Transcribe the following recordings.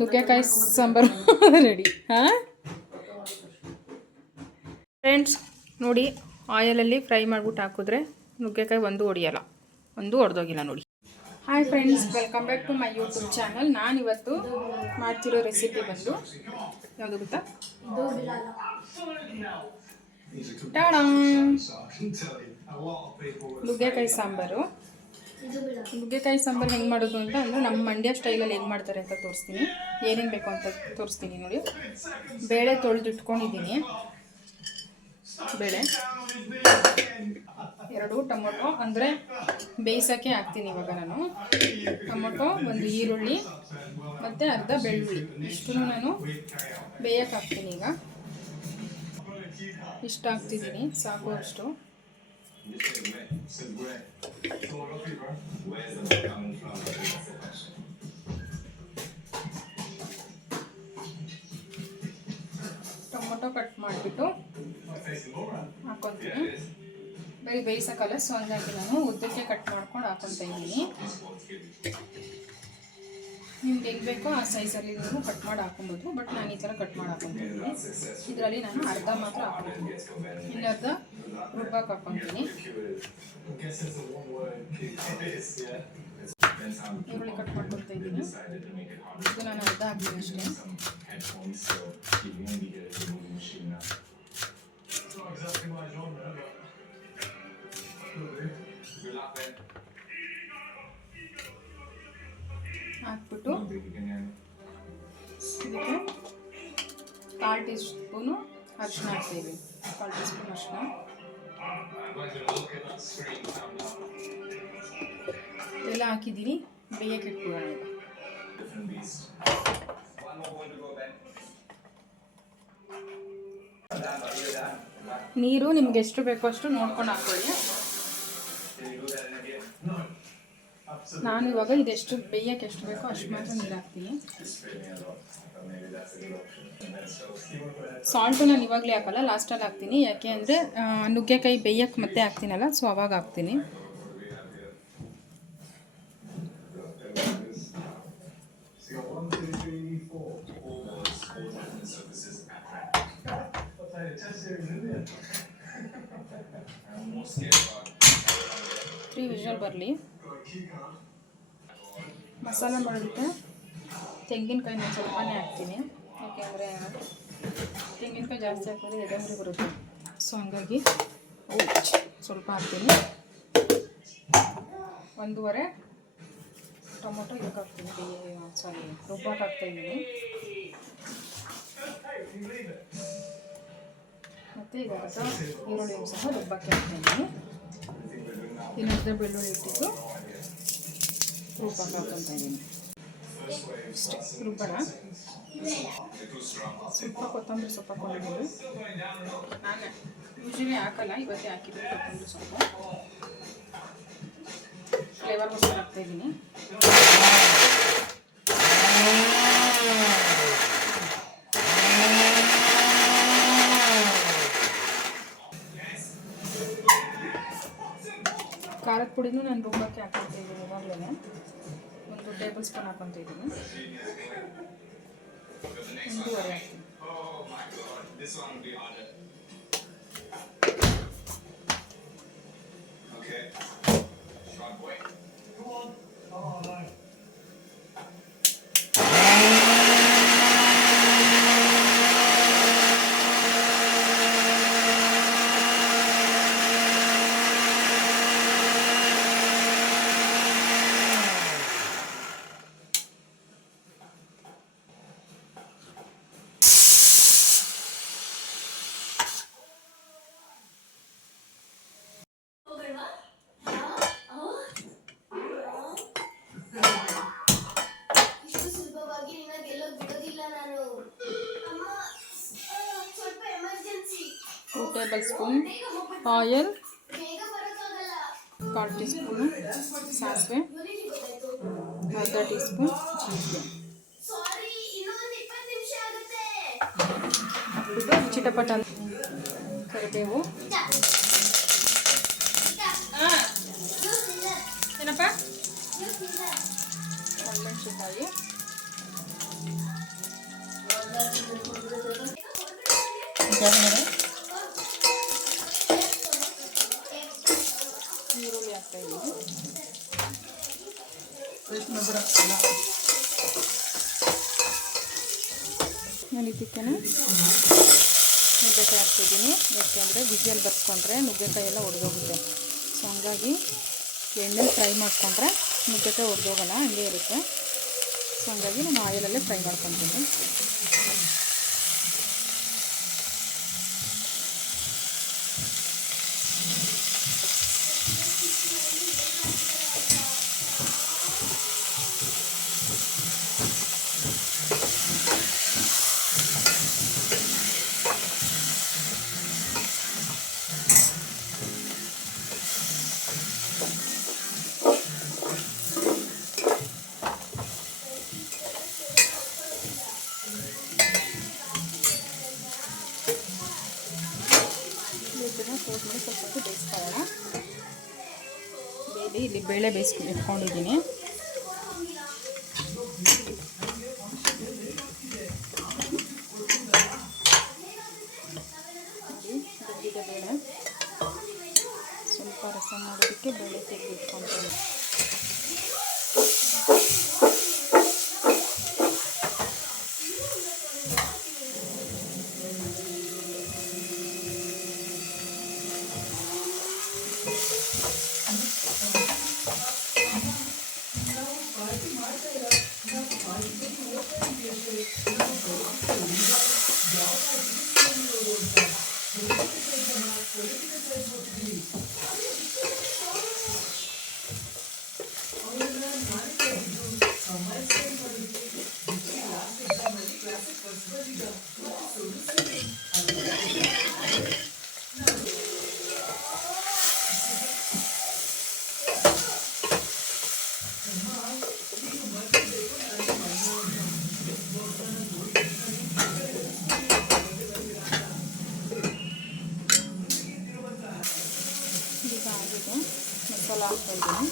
ನುಗ್ಗೆಕಾಯಿ ಸಾಂಬಾರು ರೆಡಿ. ಹಾಂ ಫ್ರೆಂಡ್ಸ್ ನೋಡಿ, ಆಯಲಲ್ಲಿ ಫ್ರೈ ಮಾಡಿಬಿಟ್ಟು ಹಾಕಿದ್ರೆ ನುಗ್ಗೆಕಾಯಿ ಒಂದು ಒಡೆಯಲ್ಲ, ಒಂದು ಒಡೆದೋಗಿಲ್ಲ ನೋಡಿ. Hi friends, welcome back to my YouTube channel. ನಾನಿವತ್ತು ಮಾಡ್ತಿರೋ ರೆಸಿಪಿ ಬಂದು ಯಾವುದು ಗೊತ್ತಾ? ನುಗ್ಗೆಕಾಯಿ ಸಾಂಬಾರು. ನುಗ್ಗೆಕಾಯಿ ಸಾಂಬಾರು ಹೆಂಗೆ ಮಾಡೋದು ಅಂತ ಅಂದರೆ ನಮ್ಮ ಮಂಡ್ಯ ಸ್ಟೈಲಲ್ಲಿ ಹೆಂಗೆ ಮಾಡ್ತಾರೆ ಅಂತ ತೋರಿಸ್ತೀನಿ. ಏನೇನು ಬೇಕು ಅಂತ ತೋರಿಸ್ತೀನಿ ನೋಡಿ. ಬೇಳೆ ತೊಳೆದಿಟ್ಕೊಂಡಿದ್ದೀನಿ. ಬೇಳೆ 2 ಟೊಮೊಟೊ ಅಂದರೆ ಬೇಯಿಸೋಕ್ಕೆ ಹಾಕ್ತೀನಿ ಇವಾಗ ನಾನು. ಟೊಮೊಟೊ, 1 ಈರುಳ್ಳಿ ಮತ್ತು ಅರ್ಧ ಬೆಳ್ಳುಳ್ಳಿ ಇಷ್ಟು ನಾನು ಬೇಯಕ್ಕೆ ಹಾಕ್ತೀನಿ. ಈಗ ಇಷ್ಟು ಹಾಕ್ತಿದ್ದೀನಿ, ಸಾಕು ಅಷ್ಟು. ಟೊಮೊಟೊ ಕಟ್ ಮಾಡಿಬಿಟ್ಟು ಹಾಕ್ಕೊತೀನಿ. ಬರೀ ಬೇಯಿಸೋಕ್ಕಲ್ಲ, ಸೊ ಹಂಗಾಗಿ ನಾನು ಉದ್ದಕ್ಕೆ ಕಟ್ ಮಾಡ್ಕೊಂಡು ಹಾಕ್ಕೊತಾ ಇದ್ದೀನಿ. ನಿಮ್ಗೆ ಹೆಂಗೆ ಬೇಕೋ ಆ ಸೈಜಲ್ಲಿ ನೀವು ಕಟ್ ಮಾಡಿ ಹಾಕೊಬೋದು, ಬಟ್ ನಾನು ಈ ಥರ ಕಟ್ ಮಾಡಿ ಹಾಕ್ಕೊತೀನಿ. ಇದರಲ್ಲಿ ನಾನು ಅರ್ಧ ಮಾತ್ರ ಹಾಕ್ಕೊತೀನಿ, ಇನ್ನರ್ಧ ರುಬ್ಬಕ್ಕೆ ಹಾಕ್ಕೊತೀನಿ. ಈರುಳ್ಳಿ ಕಟ್ ಮಾಡ್ಕೊಳ್ತಾ ಇದ್ದೀನಿ. ಇದು ನಾನು ಅರ್ಧ ಹಾಕ್ತೀನಿ ಅಷ್ಟೇ. ಹಾಕ್ಬಿಟ್ಟು ಇದಕ್ಕೆ 1/4 ಟೀ ಸ್ಪೂನು ಅರಿಶಿನ ಹಾಕ್ತಾಯಿದ್ದೀನಿ. 1/4 ಟೀ ಸ್ಪೂನ್ ಅರಿಶಿನ ಎಲ್ಲ ಹಾಕಿದ್ದೀನಿ. ಬೇಯಕ್ಕೆ ಇಟ್ಬಿಡೋಣ. ನೀರು ನಿಮ್ಗೆ ಎಷ್ಟು ಬೇಕೋ ಅಷ್ಟು ನೋಡ್ಕೊಂಡು ಹಾಕ್ಕೊಳ್ಳಿ. ನಾನು ಇವಾಗ ಇದೆಷ್ಟು ಬೇಯಕ್ಕೆ ಎಷ್ಟು ಬೇಕೋ ಅಷ್ಟು ಮಾತ್ರ ನೀರು ಹಾಕ್ತೀನಿ. ಸಾಲ್ಟು ನಾನು ಇವಾಗಲೇ ಹಾಕಲ್ಲ, ಲಾಸ್ಟಲ್ಲಿ ಹಾಕ್ತೀನಿ. ಯಾಕೆ ಅಂದರೆ ನುಗ್ಗೆಕಾಯಿ ಬೇಯಕ್ಕೆ ಮತ್ತೆ ಹಾಕ್ತೀನಲ್ಲ, ಸೊ ಅವಾಗ ಹಾಕ್ತೀನಿ. ತ್ರೀ ವಿಷಲ್ ಬರಲಿ. ಮಸಾಲ ಮಾಡೋದಕ್ಕೆ ತೆಂಗಿನಕಾಯಿ ನಾನು ಸ್ವಲ್ಪನೇ ಹಾಕ್ತೀನಿ. ಯಾಕೆಂದರೆ ತೆಂಗಿನಕಾಯಿ ಜಾಸ್ತಿ ಹಾಕಿದ್ರೆ ಎದಂಗ್ರಿ ಬರುತ್ತೆ, ಸೊ ಹಂಗಾಗಿ ಸ್ವಲ್ಪ ಹಾಕ್ತೀನಿ. 1.5 ಟೊಮೊಟೊ ಇದಕ್ಕೆ ಹಾಕ್ತೀನಿ, ರುಬ್ಬಕ್ಕೆ ಹಾಕ್ತಾಯಿದ್ದೀನಿ. ಮತ್ತು ಇದರ್ಧ ಈರುಳ್ಳಿ ಸಹ ರುಬ್ಬಕ್ಕೆ ಹಾಕ್ತಾಯಿದ್ದೀನಿ. ಇನ್ನರ್ಧ ಬೆಳ್ಳುಳ್ಳಿ ಇಟ್ಟಿದ್ದು ರುಬ್ಬಕ್ಕೆ ಹಾಕ್ಕೊತಾ ಇದ್ದೀನಿ. ಇಷ್ಟೇ ರುಬ್ಬಣ. ಸ್ವಲ್ಪ ಕೊತ್ತಂಬರಿ ಸೊಪ್ಪು ಹಾಕ್ಕೊಂಡಿದ್ದೀನಿ. ನಾನು ಯೂಶಲಿ ಹಾಕಲ್ಲ, ಇವತ್ತೇ ಹಾಕಿದ್ದು ಕೊತ್ತಂಬರಿ ಸೊಪ್ಪು. ಫ್ಲೇವರ್ಗೋಸ್ಕರ ಹಾಕ್ತಾಯಿದ್ದೀನಿ. ಖಾರದ ಪುಡಿನೂ ನಾನು ರುಬ್ಬಕ್ಕೆ ಹಾಕ್ಕೊತಾ ಇದ್ದೀನಿ. ಇವಾಗಲೇ 1 ಟೇಬಲ್ ಸ್ಪೂನ್ ಹಾಕ್ಕೊತಾ ಇದ್ದೀನಿ. 1.5 ಹಾಕ್ತೀನಿ. Table spoon oil, 1/4 tea spoon ಸಾಸಿವೆ, ಅರ್ಧ ಟೀ ಸ್ಪೂನ್ ಜೀರಿಗೆ ಹಾಕ್ಬಿಟ್ಟು ಚಿಟಪಟ ಕರಿಬೇವು, ಏನಪ್ಪ ಒಣಮೆಣಸಿನಕಾಯಿ, ಈರುಳ್ಳಿ ಹಾಕ್ತಾಯಿದ್ದೀನಿ. ನಾನು ಇದಕ್ಕೆ ನುಗ್ಗೆಕಾಯಿ ಹಾಕ್ತಿದ್ದೀನಿ. ಯಾಕೆಂದರೆ ಬಿಸಿಯಲ್ಲಿ ಬರ್ಸ್ಕೊಂಡ್ರೆ ನುಗ್ಗೆಕಾಯಿ ಎಲ್ಲ ಒಡೆದೋಗುತ್ತೆ. ಸೊ ಹಂಗಾಗಿ ಎಣ್ಣೆಲಿ ಫ್ರೈ ಮಾಡಿಕೊಂಡ್ರೆ ನುಗ್ಗೆಕಾಯಿ ಒಡೆದೋಗಲ್ಲ, ಹಂಗೆ ಇರುತ್ತೆ. ಸೊ ಹಂಗಾಗಿ ನಾನು ಆಯಿಲಲ್ಲೇ ಫ್ರೈ ಮಾಡ್ಕೊತೀನಿ. ಕ್ಲೋಸ್ ಮಾಡಿ ಸ್ವಲ್ಪ ಹೊತ್ತು ಬೇಯಿಸ್ಕೊಳ್ಳೋಣ. ಇಲ್ಲಿ ಬೇಳೆ ಇಟ್ಕೊಂಡಿದ್ದೀನಿ. ದೊಡ್ಡಿದೆ ಬೇಳೆ, ಸ್ವಲ್ಪ ರಸ ಮಾಡೋದಕ್ಕೆ ಬೇಳೆ ತೆಗೆದು ಇಟ್ಕೊಳ್ತೀನಿ. ಮಸಾಲ ಹಾಕ್ತಾಯಿದ್ದೀನಿ.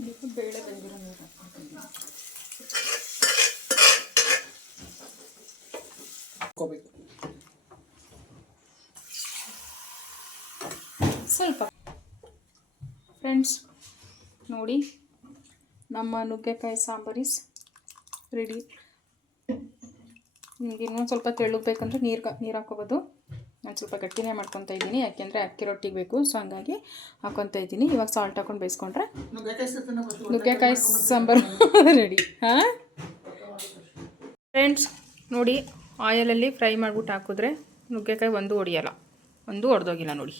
ಇದಕ್ಕೆ ಬೇಳೆ ಬೆಂದಿರೋ ನೀರು ಹಾಕ್ಕೊಳ್ತೀನಿ. ಸ್ವಲ್ಪ ಫ್ರೆಂಡ್ಸ್ ನೋಡಿ, ನಮ್ಮ ನುಗ್ಗೆಕಾಯಿ ಸಾಂಬಾರಿಸ್ ರೆಡಿ. ನಿಮಗೆ ಇನ್ನೊಂದು ಸ್ವಲ್ಪ ತೆಳ್ಳಗಬೇಕಂದ್ರೆ ನೀರು ಹಾಕೋಬೋದು. ನಾನು ಸ್ವಲ್ಪ ಗಟ್ಟಿನೇ ಮಾಡ್ಕೊತಾ ಇದ್ದೀನಿ, ಯಾಕೆಂದರೆ ಅಕ್ಕಿ ರೊಟ್ಟಿಗೆ ಬೇಕು. ಸೊ ಹಂಗಾಗಿ ಹಾಕ್ಕೊತಾ ಇದ್ದೀನಿ. ಇವಾಗ ಸಾಲ್ಟ್ ಹಾಕ್ಕೊಂಡು ಬೇಯಿಸ್ಕೊಂಡ್ರೆ ನುಗ್ಗೆಕಾಯಿ ಸಾಂಬಾರು ರೆಡಿ. ಹಾಂ ಫ್ರೆಂಡ್ಸ್ ನೋಡಿ, ಆಯಿಲಲ್ಲಿ ಫ್ರೈ ಮಾಡಿಬಿಟ್ಟು ಹಾಕಿದ್ರೆ ನುಗ್ಗೆಕಾಯಿ ಒಂದು ಒಡೆಯಲ್ಲ, ಒಂದು ಒಡೆದೋಗಿಲ್ಲ ನೋಡಿ.